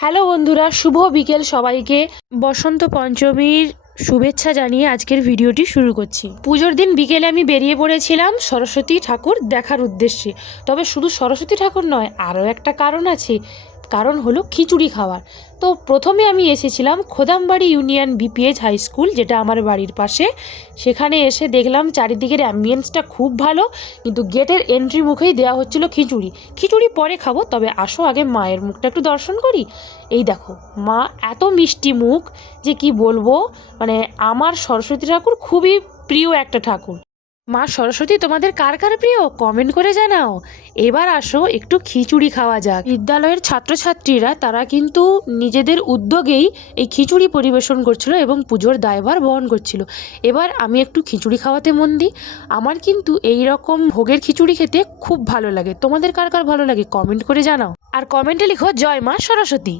Hello বন্ধুরা, শুভ বিকেল সবাইকে। বসন্ত পঞ্চমীর শুভেচ্ছা জানিয়ে আজকের ভিডিওটি শুরু করছি। পুজোর দিন বিকেলে আমি বেরিয়ে পড়েছিলাম সরস্বতী ঠাকুর দেখার উদ্দেশ্যে। তবে শুধু সরস্বতী ঠাকুর নয়, আরও একটা কারণ আছে। কারণ হলো খিচুড়ি খাওয়ার। তো প্রথমে আমি এসেছিলাম Khodambari Union BPH High School, যেটা আমার বাড়ির পাশে। সেখানে এসে দেখলাম চারিদিকের অ্যাম্বিয়েন্সটা খুব ভালো, কিন্তু গেটের এন্ট্রি মুখেই দেওয়া হচ্ছিল খিচুড়ি। খিচুড়ি পরে খাবো, তবে আসো আগে মায়ের মুখটা একটু দর্শন করি। এই দেখো, মা এত মিষ্টি মুখ যে কি বলবো। মানে আমার সরস্বতী ঠাকুর খুবই প্রিয় একটা ঠাকুর। মা সরস্বতী তোমাদের কার কার প্রিয় কমেন্ট করে জানাও। এবার আসো একটু খিচুড়ি খাওয়া যাক। বিদ্যালয়ের ছাত্রছাত্রীরা তারা কিন্তু নিজেদের উদ্যোগেই এই খিচুড়ি পরিবেশন করছিল এবং পুজোর দায়ভার বহন করছিল। এবার আমি একটু খিচুড়ি খাওয়াতে মন দিই। আমার কিন্তু এই রকম ভোগের খিচুড়ি খেতে খুব ভালো লাগে। তোমাদের কার কার ভালো লাগে কমেন্ট করে জানাও, আর কমেন্টে লিখো জয় মা সরস্বতী।